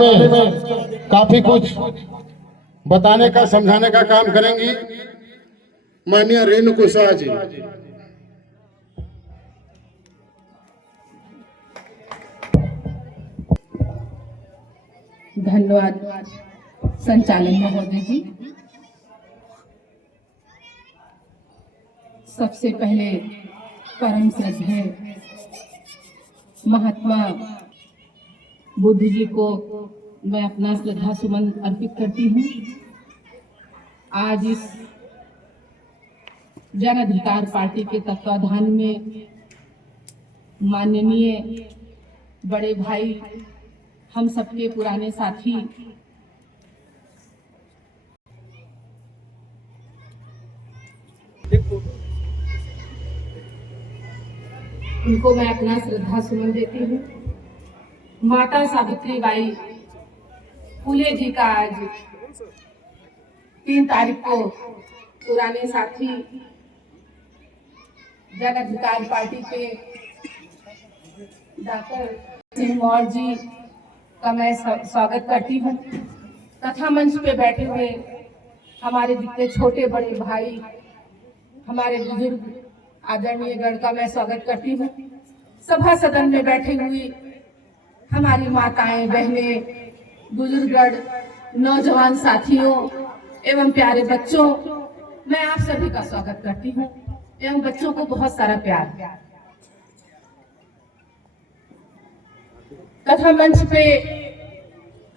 बारे में काफी कुछ बताने का समझाने का काम करेंगी माननीय रेणु कुशवाहा जी। धन्यवाद संचालन महोदय जी। सबसे पहले परम श्रद्धेय महात्मा बुद्ध जी को मैं अपना श्रद्धा सुमन अर्पित करती हूँ। आज इस जन अधिकार पार्टी के तत्वाधान में माननीय बड़े भाई, हम सबके पुराने साथी उनको मैं अपना श्रद्धा सुमन देती हूँ। माता सावित्रीबाई फुले जी का आज 3 तारीख को पुराने साथी जन अधिकार पार्टी के डॉक्टर सिंह मौर्य जी का मैं स्वागत करती हूँ तथा मंच पे बैठे हुए हमारे जितने छोटे बड़े भाई, हमारे बुजुर्ग आदरणीय गण का मैं स्वागत करती हूँ। सभा सदन में बैठे हुए हमारी माताएं, बहनें, बुजुर्गगण, नौजवान साथियों एवं प्यारे बच्चों, मैं आप सभी का स्वागत करती हूँ एवं बच्चों को बहुत सारा प्यार। तथा मंच पे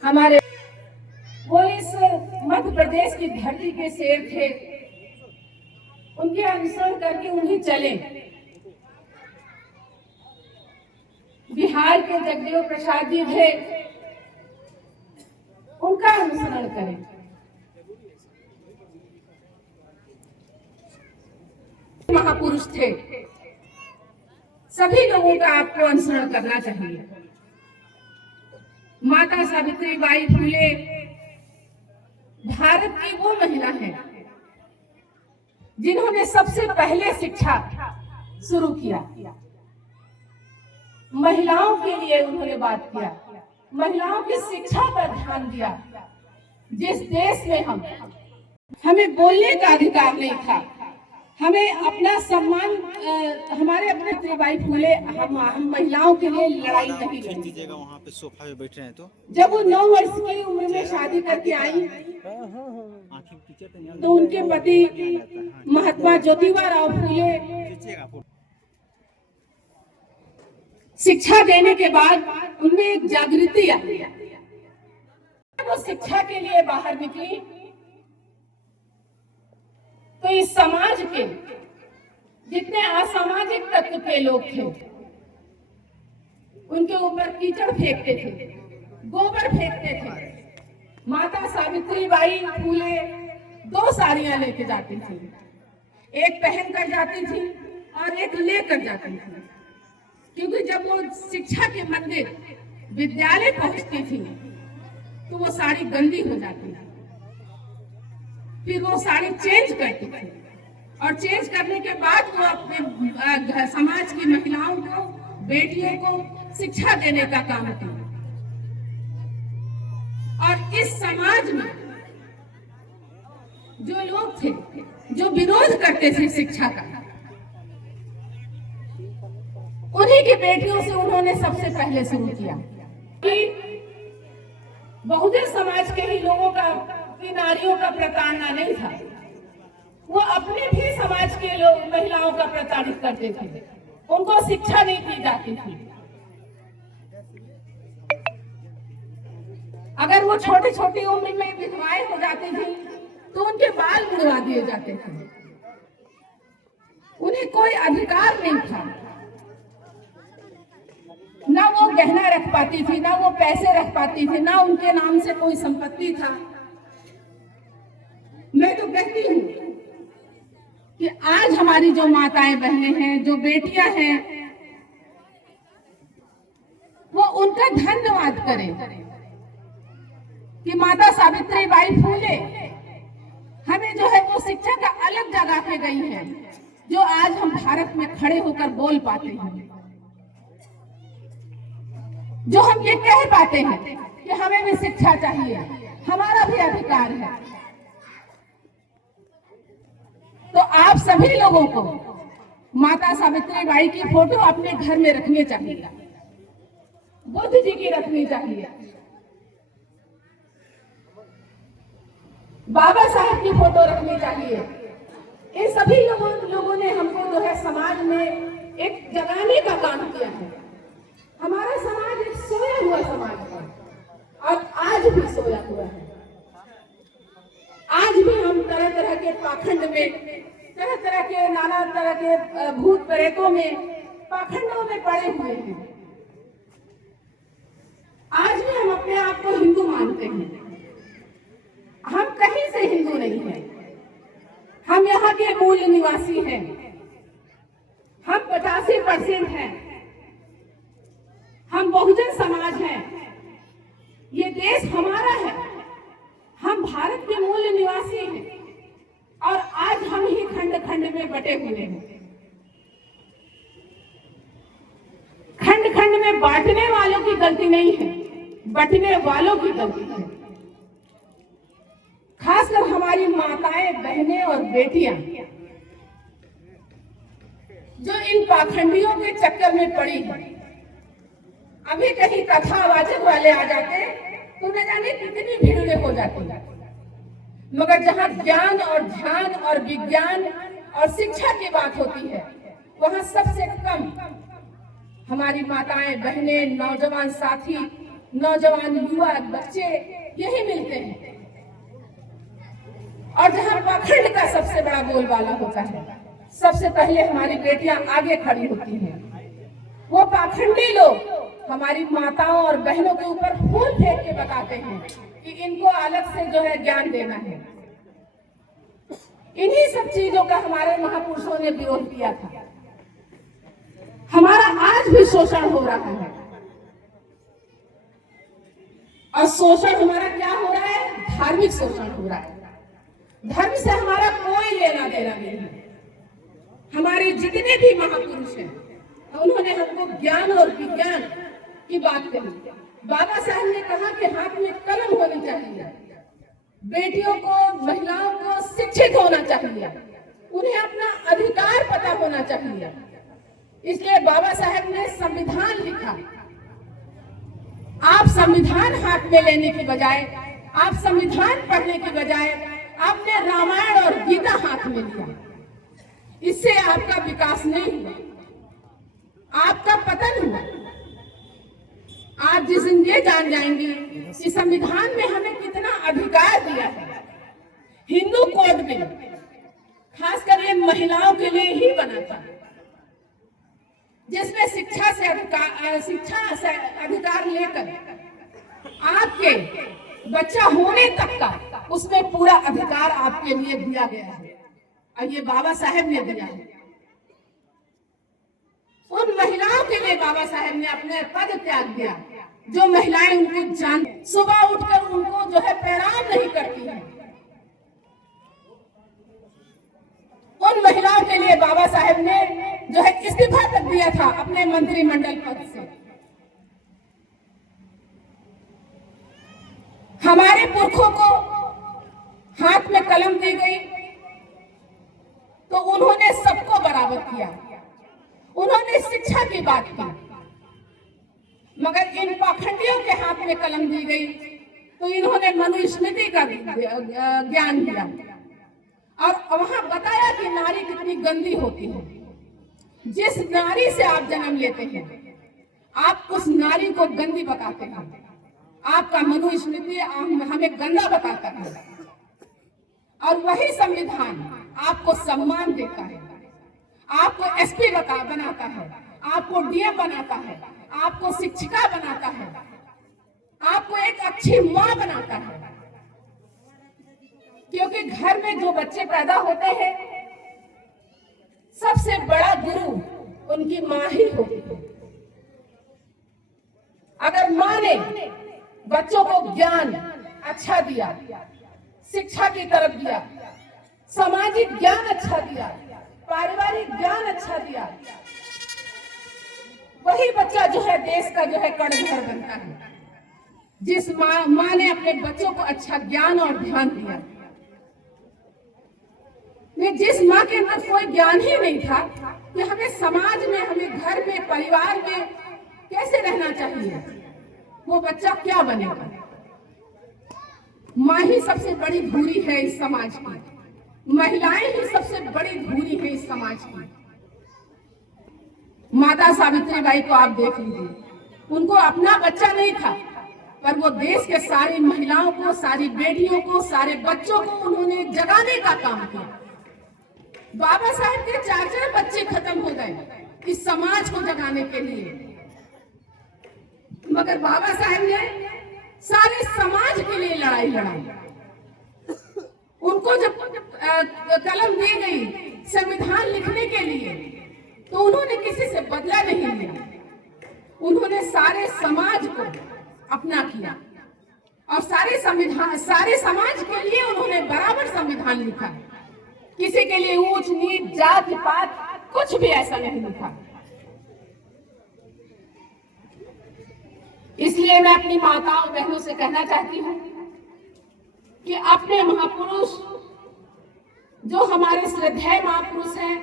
हमारे वो इस मध्य प्रदेश की धरती के शेर थे, उनके अनुसरण करके उन्हीं चले। बिहार के जगदेव प्रसाद जी थे, उनका अनुसरण करें। महापुरुष थे, सभी लोगों का आपको अनुसरण करना चाहिए। माता सावित्रीबाई फुले भारत की वो महिला है जिन्होंने सबसे पहले शिक्षा शुरू किया। महिलाओं के लिए उन्होंने बात किया, महिलाओं की शिक्षा पर ध्यान दिया। जिस देश में हमें बोलने का अधिकार नहीं था, हमें अपना सम्मान, हमारे अपने सावित्रीबाई फुले हम महिलाओं के लिए लड़ाई नहीं लड़ी। वहाँ पे सोफा पे बैठ रहे हैं तो जब वो 9 वर्ष की उम्र में शादी करके आई तो उनके पति महात्मा ज्योतिबा राव फुले शिक्षा देने के बाद उनमें एक जागृति आई। वो शिक्षा के लिए बाहर निकली तो इस समाज के जितने असामाजिक तत्व के लोग थे उनके ऊपर कीचड़ फेंकते थे, गोबर फेंकते थे। माता सावित्रीबाई फुले 2 साड़ियां लेके जाती थी, एक पहन कर जाती थी और एक लेकर जाती थी, क्योंकि जब वो शिक्षा के मंदिर विद्यालय पहुंचती थी तो वो साड़ी गंदी हो जाती थी। फिर वो साड़ी चेंज करती थी और चेंज करने के बाद वो अपने समाज की महिलाओं को, बेटियों को शिक्षा देने का काम किया। और इस समाज में जो लोग थे जो विरोध करते थे शिक्षा का, उन्हीं की बेटियों से उन्होंने सबसे पहले शुरू किया कि बहुजन समाज के ही लोगों का, की नारियों का प्रताड़ना नहीं था, वो अपने भी समाज के लोग महिलाओं का प्रताड़ित करते थे, उनको शिक्षा नहीं दी जाती थी। अगर वो छोटी छोटी उम्र में विधवाएं हो जाती थी तो उनके बाल मुड़वा दिए जाते थे, उन्हें कोई अधिकार नहीं था, ना वो गहना रख पाती थी, ना वो पैसे रख पाती थी, ना उनके नाम से कोई संपत्ति था। मैं तो कहती हूँ कि आज हमारी जो माताएं बहनें हैं, जो बेटियां हैं, वो उनका धन्यवाद करें कि माता सावित्रीबाई फुले हमें जो है वो शिक्षा का अलग जगह पे गई है, जो आज हम भारत में खड़े होकर बोल पाते हैं, जो हम ये कह पाते हैं कि हमें भी शिक्षा चाहिए, हमारा भी अधिकार है। तो आप सभी लोगों को माता सावित्री बाई की फोटो अपने घर में रखनी चाहिए, बुद्ध जी की रखनी चाहिए, बाबा साहब की फोटो रखनी चाहिए। इन सभी लोगों ने हमको जो है समाज में एक जगाने का काम किया है। हमारा समाज एक सोया हुआ समाज है और आज भी सोया हुआ है। आज भी हम तरह तरह के पाखंड में, तरह तरह के नाना तरह के भूत प्रेतों में, पाखंडों में पड़े हुए हैं। आज भी हम अपने आप को हिंदू मानते हैं। हम कहीं से हिंदू नहीं हैं, हम यहाँ के मूल निवासी हैं। हम 85% हैं, हम बहुजन समाज हैं। ये देश हमारा है, हम भारत के मूल निवासी हैं और आज हम ही खंड खंड में बटे हुए हैं। खंड खंड में बांटने वालों की गलती नहीं है, बंटने वालों की गलती है। खासकर हमारी माताएं, बहनें और बेटियां जो इन पाखंडियों के चक्कर में पड़ी है। अभी कहीं कथावाचक वाले आ जाते तो न जाने कितनी भीड़ हो जाती है, मगर जहां ज्ञान और ध्यान और विज्ञान और शिक्षा की बात होती है वहां सबसे कम हमारी माताएं, बहनें, नौजवान साथी, नौजवान युवा, बच्चे यही मिलते हैं। और जहां पाखंड का सबसे बड़ा बोलबाला होता है, सबसे पहले हमारी बेटियां आगे खड़ी होती हैं। वो पाखंडी लोग हमारी माताओं और बहनों के ऊपर फूल फेंक के बताते हैं कि इनको अलग से जो है ज्ञान देना है। इन्हीं सब चीजों का हमारे महापुरुषों ने विरोध किया था। हमारा आज भी शोषण हो रहा है और शोषण हमारा क्या हो रहा है? धार्मिक शोषण हो रहा है। धर्म से हमारा कोई लेना देना नहीं है। हमारे जितने भी महापुरुष हैं उन्होंने हमको ज्ञान और विज्ञान की बात कही। बाबा साहब ने कहा कि हाथ में कलम होनी चाहिए, बेटियों को, महिलाओं को शिक्षित होना चाहिए, उन्हें अपना अधिकार पता होना चाहिए। इसलिए बाबा साहब ने संविधान लिखा। आप संविधान हाथ में लेने के बजाय, आप संविधान पढ़ने के बजाय आपने रामायण और गीता हाथ में लिया। इससे आपका विकास नहीं हुआ, आपका पतन हुआ। आप जिस दिन ये जान जाएंगे कि संविधान में हमें कितना अधिकार दिया है, हिंदू कोड में खासकर ये महिलाओं के लिए ही बना था, जिसमें शिक्षा से अधिकार लेकर आपके बच्चा होने तक का उसमें पूरा अधिकार आपके लिए दिया गया है और ये बाबा साहब ने दिया है। उन महिलाओं के लिए बाबा साहब ने अपने पद त्याग दिया जो महिलाएं उनको जान, सुबह उठकर उनको जो है प्रणाम नहीं करती हैं। उन महिलाओं के लिए बाबा साहब ने जो है इस्तीफा तक दिया था अपने मंत्रिमंडल पद से। हमारे पुरखों को हाथ में कलम दी गई तो उन्होंने सबको बराबर किया, उन्होंने शिक्षा की बात की। मगर इन पाखंडियों के हाथ में कलम दी गई तो इन्होंने मनुस्मृति का ज्ञान दिया और वहां बताया कि नारी कितनी गंदी होती है। जिस नारी से आप जन्म लेते हैं आप उस नारी को गंदी बताते हैं। आपका मनुस्मृति हमें गंदा बताता है और वही संविधान आपको सम्मान देता है, आपको एसपी बनाता है, आपको डीएम बनाता है, आपको शिक्षिका बनाता है, आपको एक अच्छी माँ बनाता है। क्योंकि घर में जो बच्चे पैदा होते हैं सबसे बड़ा गुरु उनकी माँ ही होती है। अगर माँ ने बच्चों को ज्ञान अच्छा दिया, शिक्षा की तरफ दिया, सामाजिक ज्ञान अच्छा दिया, पारिवारिक ज्ञान अच्छा दिया, वही बच्चा जो है देश का जो है कर्णधार बनता है। जिस माँ ने अपने बच्चों को अच्छा ज्ञान और ध्यान दिया, जिस माँ के अंदर कोई ज्ञान ही नहीं था कि हमें समाज में, हमें घर में, परिवार में कैसे रहना चाहिए, वो बच्चा क्या बनेगा। माँ ही सबसे बड़ी धुरी है इस समाज की, महिलाएं ही सबसे बड़ी धुरी है इस समाज की। माता सावित्रीबाई को आप देख लीजिए, उनको अपना बच्चा नहीं था, पर वो देश के सारी महिलाओं को, सारी बेटियों को, सारे बच्चों को उन्होंने जगाने का काम किया। बाबा साहब के 4 बच्चे खत्म हो गए इस समाज को जगाने के लिए, मगर बाबा साहब ने सारे समाज के लिए लड़ाई लड़ी। उनको जब कलम दी गई संविधान लिखने के लिए, तो उन्होंने किसी से बदला नहीं लिया, उन्होंने सारे समाज को अपना किया और सारे समाज के लिए उन्होंने बराबर संविधान लिखा। किसी के लिए ऊंच नीच, जाति पात कुछ भी ऐसा नहीं लिखा। इसलिए मैं अपनी माताओं बहनों से कहना चाहती हूँ कि अपने महापुरुष, जो हमारे श्रद्धेय महापुरुष हैं,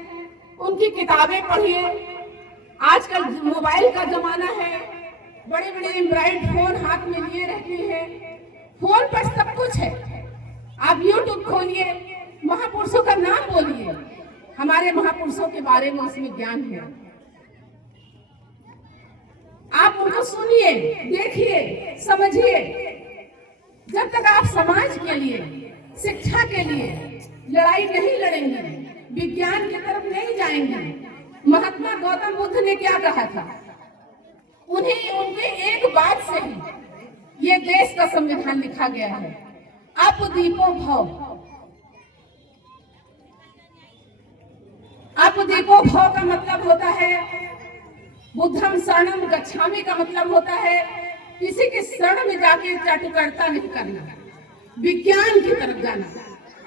उनकी किताबें पढ़िए। आजकल मोबाइल का जमाना है, बड़े बड़े एंड्रॉइड फोन हाथ में लिए रहते हैं, फोन पर सब कुछ है। आप यूट्यूब खोलिए, महापुरुषों का नाम बोलिए, हमारे महापुरुषों के बारे में उसमें ज्ञान है। आप उनको सुनिए, देखिए, समझिए। जब तक आप समाज के लिए, शिक्षा के लिए लड़ाई नहीं लड़ेंगे, विज्ञान की तरफ नहीं जाएंगे। महात्मा गौतम बुद्ध ने क्या कहा था? उनके एक बात से ही ये देश का संविधान लिखा गया है, अपदीपो भव। अपदीपो भव का मतलब होता है, बुद्धम शरणम गच्छामि का मतलब होता है किसी के शरण में जाके चाटुकरता नहीं करना, विज्ञान की तरफ जाना।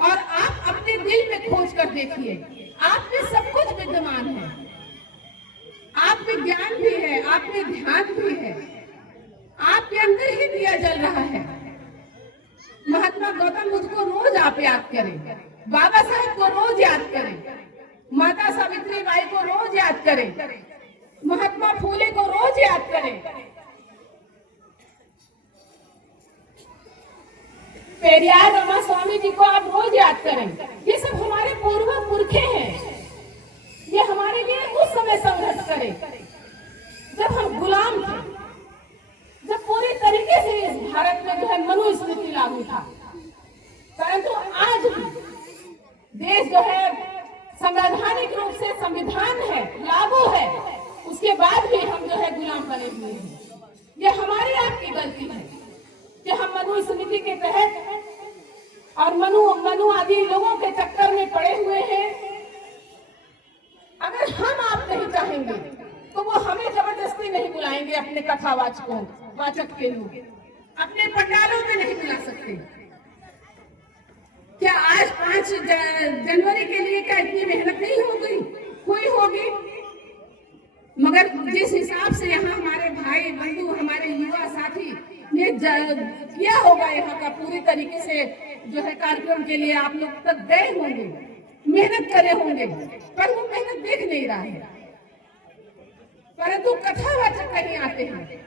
और आप अपने दिल में खोज कर देखिए, आप में सब कुछ विद्यमान है, आप में ज्ञान भी है, आप में ध्यान भी है, आपके अंदर ही दिया जल रहा है। महात्मा गौतम बुद्ध को रोज आप याद करें, बाबा साहब को रोज याद करें, माता सावित्रीबाई को रोज याद करें, महात्मा फूले को रोज याद करें, पेरियार रमा स्वामी जी को आप रोज याद करें। ये सब हमारे पूर्व पुरखे हैं, ये हमारे लिए उस समय संघर्ष करे जब हम गुलाम थे, जब पूरी तरीके से इस भारत में जो है मनुस्मृति लागू था। परंतु आज भी देश जो है संवैधानिक रूप से संविधान है, लागू है, उसके बाद भी हम जो है गुलाम बने हुए हैं। ये हमारी आपकी गलती है कि हम मनुस्मृति के तहत और मनु आदि लोगों के चक्कर में पड़े हुए हैं। अगर हम आप नहीं चाहेंगे तो वो हमें जबरदस्ती नहीं बुलाएंगे अपने कथावाचक के लोग, अपने पंडालों में नहीं बुला सकते। क्या आज 5 जनवरी के लिए क्या इतनी मेहनत नहीं हुई होगी? मगर जिस हिसाब से यहाँ हमारे भाई बंधु, हमारे युवा साथी ने किया होगा यहाँ का पूरी तरीके से जो है कार्यक्रम के लिए आप लोग तक गए होंगे, मेहनत करे होंगे, पर वो मेहनत देख नहीं रहा है। परंतु कथावाचक कहीं आते हैं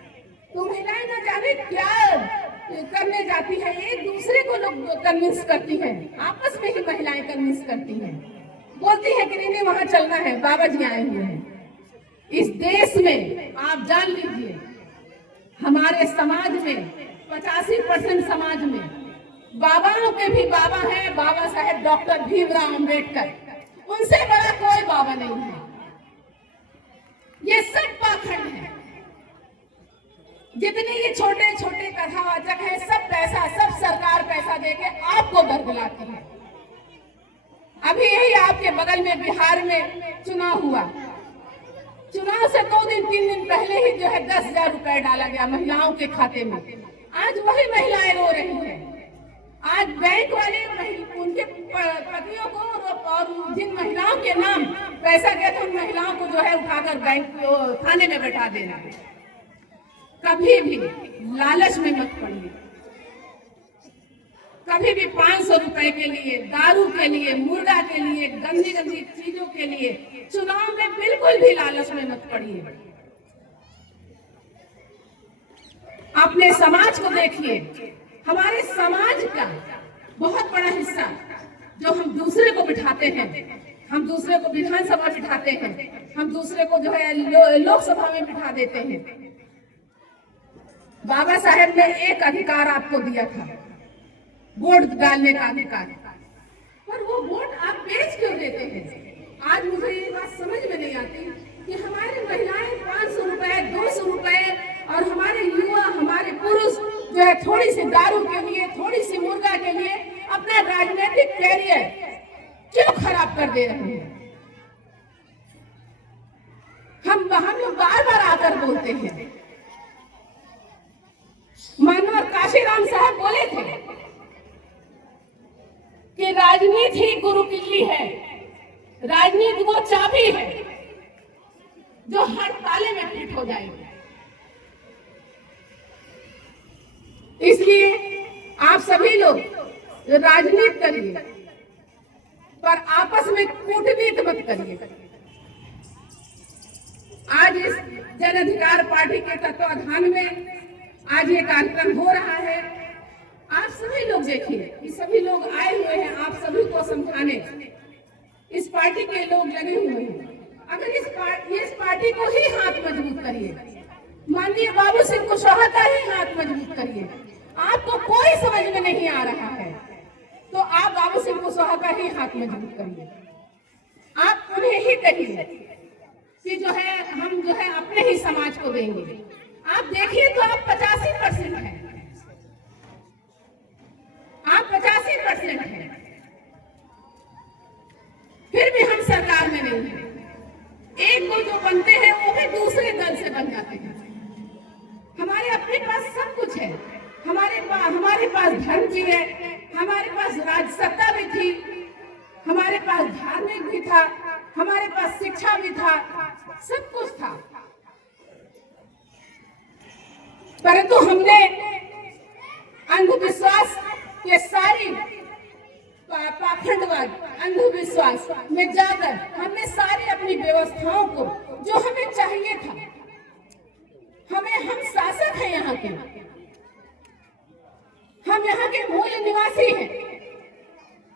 तो महिलाएं न जाने क्या करने जाती है, एक दूसरे को लोग कन्विंस करती हैं, आपस में ही महिलाएं कन्विंस करती हैं, बोलती है कि नहीं वहां चलना है, बाबा जी आए हुए हैं। इस देश में आप जान लीजिए, हमारे समाज में 85% समाज में बाबाओं के भी बाबा हैं, बाबा साहेब डॉक्टर भीमराव अंबेडकर, उनसे बड़ा कोई बाबा नहीं है। ये सब पाखंड है। जितने ये छोटे छोटे कथावाचक हैं, सब सरकार पैसा देके आपको बरगलाती है। अभी यही आपके बगल में बिहार में चुनाव हुआ, चुनाव से 2-3 दिन पहले ही जो है 10,000 रुपए डाला गया महिलाओं के खाते में। आज वही महिलाएं रो रही हैं। आज बैंक वाले उनके पतियों को और जिन महिलाओं के नाम पैसा गया था, उन महिलाओं को जो है उठाकर बैंक थाने में बैठा देना। कभी भी लालच में मत पड़िए। कभी भी 500 रुपए के लिए, दारू के लिए, मुर्गा के लिए, गंदी गंदी चीजों के लिए चुनाव में बिल्कुल भी लालच में मत पड़िए। अपने समाज को देखिए। हमारे समाज का बहुत बड़ा हिस्सा जो हम दूसरे को बिठाते हैं, हम दूसरे को विधानसभा बिठाते हैं, हम दूसरे को जो है लोकसभा में बिठा देते हैं। बाबा साहेब ने एक अधिकार आपको दिया था, वोट डालने का अधिकार, पर वो वोट आप बेच क्यों देते हैं? आज मुझे ये बात समझ में नहीं आती कि हमारी महिलाएं 500 रुपए, 200 रुपए और हमारे युवा, हमारे पुरुष जो है थोड़ी सी दारू के लिए, थोड़ी सी मुर्गा के लिए अपना राजनीतिक कैरियर क्यों खराब कर दे रहे हैं? हम लोग बार बार आकर बोलते हैं। मानव काशीराम साहब बोले थे कि राजनीति ही गुरु किल्ली है, राजनीति वो चाबी है जो हर ताले में फिट हो जाएगी। इसलिए आप सभी लोग राजनीति करिए, पर आपस में कूटनीति मत करिए। आज इस जन अधिकार पार्टी के तत्वाधान में आज ये कार्यक्रम हो रहा है। आप सभी लोग देखिए कि सभी लोग आए हुए हैं आप सभी को समझाने। इस पार्टी के लोग लगे हुए हैं। अगर इस पार्टी को ही हाथ मजबूत करिए, माननीय बाबू सिंह कुशवाहा का ही हाथ मजबूत करिए। आपको कोई समझ में नहीं आ रहा है तो आप बाबू सिंह कुशवाहा का ही हाथ मजबूत करिए। आप उन्हें ही कहिए कि जो है हम जो है अपने ही समाज को देंगे। आप देखिए तो आप 85% हैं, आप 85% हैं, फिर भी हम सरकार में नहीं हैं। एक को जो बनते हैं वो भी दूसरे दल से बन जाते हैं। हमारे अपने पास सब कुछ है, हमारे पास धर्म भी है, हमारे पास राज सत्ता भी थी, हमारे पास धार्मिक भी था, हमारे पास शिक्षा भी था, सब कुछ था, परंतु हमने अंधविश्वास के सारी पाखंडवाद, अंधविश्वास में जाकर हमने सारी अपनी व्यवस्थाओं को जो हमें चाहिए था, हम शासक हैं यहाँ के, हम यहाँ के मूल निवासी हैं,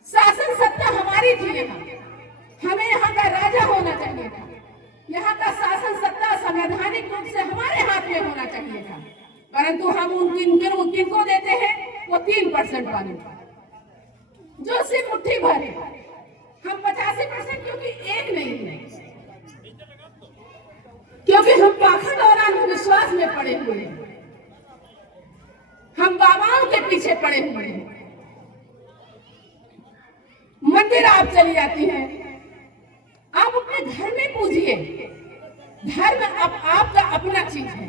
शासन सत्ता हमारी थी यहाँ, हमें यहाँ का राजा होना चाहिए था, यहाँ का शासन सत्ता संवैधानिक रूप से हमारे हाथ में होना चाहिए था, परंतु हम किनको देते हैं? वो 3% वाले जो सिर्फ मुट्ठी भर है। हम 85% क्योंकि एक नहीं है, क्योंकि हम पाखंड और अंधविश्वास में पड़े हुए हैं, हम बाबाओं के पीछे पड़े हुए हैं। मंदिर आप चली जाती हैं, आप अपने घर में पूजिए। धर्म अब आपका अपना चीज है,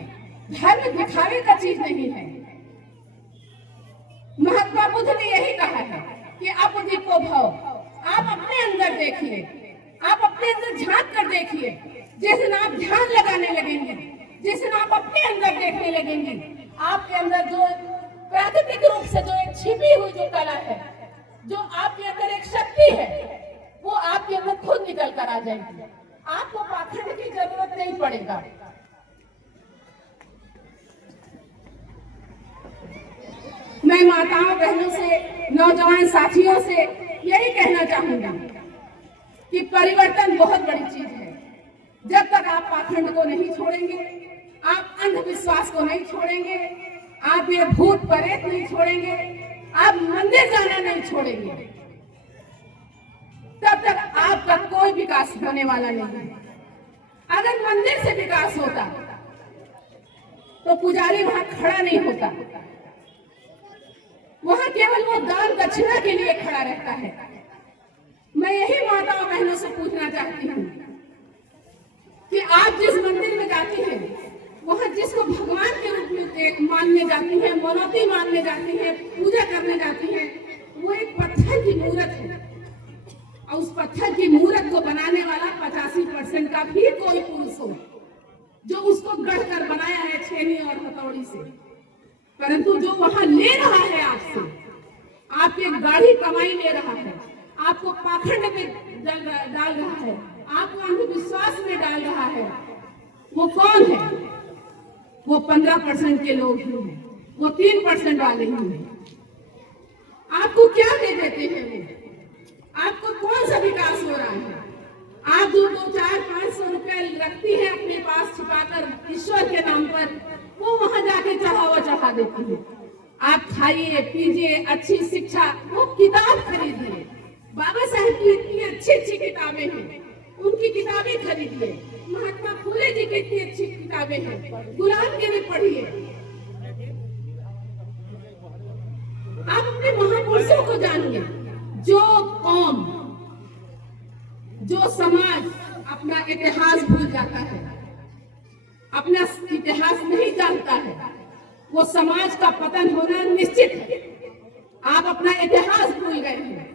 धर्म दिखावे का चीज नहीं है। महात्मा बुद्ध ने यही कहा है कि आप दीपो भव, आप अपने अंदर देखिए, आप अपने अंदर झांक कर देखिए। जिस दिन आप ध्यान लगाने लगेंगे, जिस दिन आप अपने अंदर देखने लगेंगे, आपके अंदर जो प्राकृतिक रूप से जो एक छिपी हुई जो कला है, जो आपके अंदर एक शक्ति है, वो आपके अंदर खुद निकल कर आ जाएगी। आपको पाखंड की जरूरत नहीं पड़ेगा। मैं माताओं बहनों से, नौजवान साथियों से यही कहना चाहूंगा कि परिवर्तन बहुत बड़ी चीज है। जब तक आप पाखंड को नहीं छोड़ेंगे, आप अंधविश्वास को नहीं छोड़ेंगे, आप ये भूत प्रेत नहीं छोड़ेंगे, आप मंदिर जाना नहीं छोड़ेंगे, तब तक आपका कोई विकास होने वाला नहीं है। अगर मंदिर से विकास होता तो पुजारी वहां खड़ा नहीं होता, वहां केवल वो दान दक्षिणा के लिए खड़ा रहता है। मैं यही माताओं बहनों से पूछना चाहती हूँ कि आप जिस मंदिर में जाती हैं, वहां जिसको भगवान के रूप में मानने जाती हैं, मनौती मानने जाती हैं, पूजा करने जाती हैं, वो एक पत्थर की मूर्त है, और उस पत्थर की मूर्त को बनाने वाला 85% का भी कोई पुरुष हो, जो उसको गढ़कर बनाया है छेनी और हथौड़ी से, परंतु जो वहां ले रहा है आपसे, आपकी गाढ़ी कमाई ले रहा है, आपको पाखंड में डाल रहा है, आपको अंधविश्वास में डाल रहा है, वो कौन है? वो 15% के लोग ही हैं, वो 3% वाले ही हैं। आपको क्या दे देते हैं वो? आपको कौन सा विकास हो रहा है? आप जो 400-500 रुपए रखती है अपने पास छिपाकर ईश्वर के नाम पर, वो वहां जाके चढ़ावा चढ़ा देती है। आप खाइए पीजिए, अच्छी शिक्षा, वो किताब खरीदिए। बाबा साहेब की इतनी अच्छी अच्छी किताबें हैं, उनकी किताबें खरीदिए। महात्मा फुले जी की इतनी अच्छी किताबें हैं, गुलाम के भी पढ़िए। आप अपने महापुरुषों को जानिए। जो कौम, जो समाज अपना इतिहास भूल जाता है, अपना इतिहास नहीं जानता है, वो समाज का पतन होना निश्चित है। आप अपना इतिहास भूल गए हैं,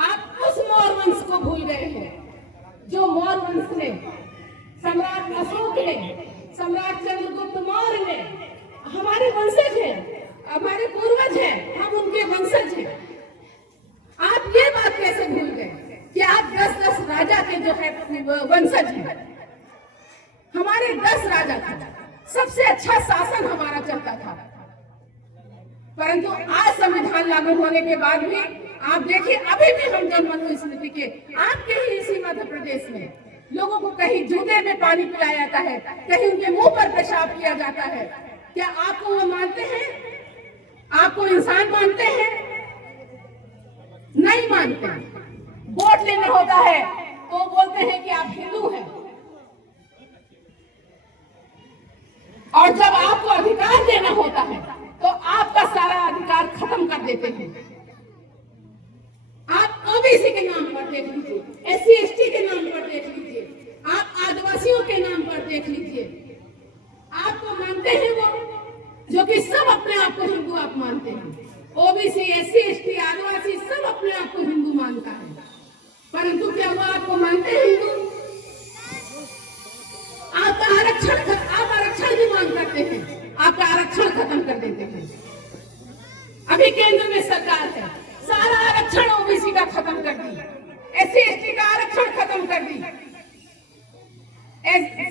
आप उस मौर्य वंश को भूल गए हैं जो मौर्य वंश ने, सम्राट अशोक ने, सम्राट चंद्रगुप्त मौर्य ने, हमारे वंशज हैं, हमारे पूर्वज हैं, हम उनके वंशज हैं। आप ये बात कैसे भूल गए कि आप 10-10 राजा के जो है वंशज हैं? हमारे 10 राजा थे, सबसे अच्छा शासन हमारा चलता था। परंतु आज संविधान लागू होने के बाद भी आप देखिए, अभी भी हम जन मनुस्मृति के आपके ही इसी मध्य प्रदेश में लोगों को कहीं जूते में पानी पिलाया जाता है, कहीं उनके मुंह पर पेशाब किया जाता है। क्या आपको वो मानते हैं? आपको इंसान मानते हैं? नहीं मानते। वोट लेना होता है तो बोलते हैं कि आप हिंदू हैं, और जब आपको अधिकार देना होता है तो आपका सारा अधिकार खत्म कर देते हैं। आप ओबीसी के नाम पर देख लीजिए, SC/ST के नाम पर देख लीजिए, आप आदिवासियों के नाम पर देख लीजिए। आपको मानते हैं वो जो कि सब अपने आप को हिंदू आप मानते हैं। ओबीसी, SC/ST, आदिवासी सब अपने आप को हिंदू मानता है, परंतु क्या वो आपको मानते हैं हिंदू? आपका आरक्षण, आप आरक्षण की मांग करते हैं, आपका आरक्षण खत्म कर देते हैं। अभी केंद्र में सरकार है, सारा आरक्षण ओबीसी का खत्म कर दी, SC/ST का आरक्षण खत्म कर दी,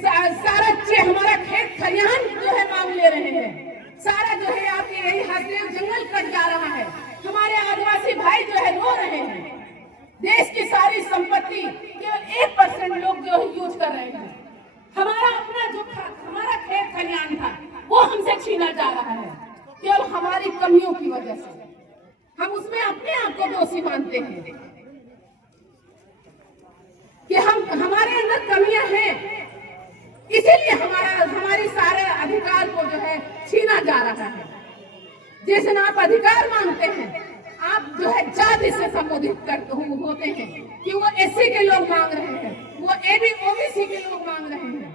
सारा हमारा खेत खलिहान जो है मांग ले रहे हैं, सारा जो है आपके यही हसदेव जंगल कट जा रहा है। हमारे आदिवासी भाई जो है रो रहे हैं। देश की सारी संपत्ति केवल 1% लोग जो है यूज कर रहे हैं। हमारा अपना जो हमारा खेत खलिहान था वो हमसे छीना जा रहा है, केवल हमारी कमियों की वजह से। हम उसमें अपने आप को दोषी मानते हैं कि हमारे अंदर कमियां हैं, इसीलिए हमारी सारे अधिकार को जो है छीना जा रहा है। जिस दिन आप अधिकार मांगते हैं, आप जो है जाति से संबोधित होते हैं कि वो SC के लोग मांग रहे हैं, वो OBC के लोग मांग रहे हैं।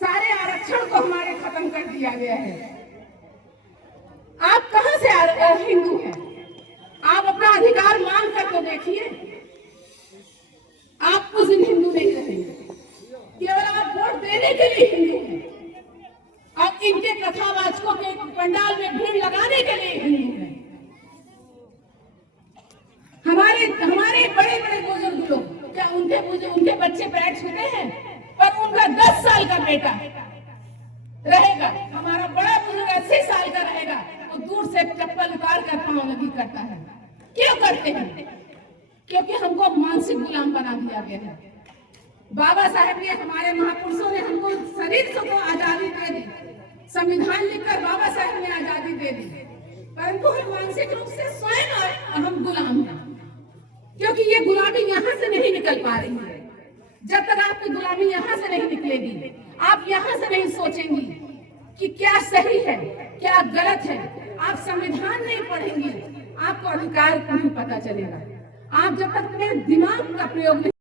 सारे आरक्षण को हमारे खत्म कर दिया गया है। आप कहां से हिंदू हैं? आप अपना अधिकार मांग कर तो देखिए, आप उस दिन हिंदू नहीं रहेंगे। केवल आप वोट देने के लिए हिंदू हैं, और इनके कथावाचकों के पंडाल में भीड़ लगाने के लिए हिंदू हैं। हमारे बड़े बड़े बुजुर्ग लोग, क्या उनके बच्चे पैर छूते हैं? पर उनका 10 साल का बेटा रहेगा, हमारा बड़ा बुजुर्ग 80 साल का रहेगा, वो दूर से चप्पल उतार कर पांव लगी करता है। क्यों करते हैं? क्योंकि हमको मानसिक गुलाम बना दिया गया है। बाबा साहेब ने, हमारे महापुरुषों ने हमको शरीर से तो आजादी दे दी, संविधान लिखकर बाबा साहेब ने आजादी दे दी, परंतु हम मानसिक रूप से स्वयं हम गुलाम हैं। क्योंकि ये गुलामी यहाँ से नहीं निकल पा रही है। जब तक आपकी गुलामी यहाँ से नहीं निकलेगी, आप यहाँ से नहीं सोचेंगी कि क्या सही है क्या गलत है, आप संविधान नहीं पढ़ेंगी, आपको अधिकार नहीं पता चलेगा। आप जब तक अपने दिमाग का प्रयोग नहीं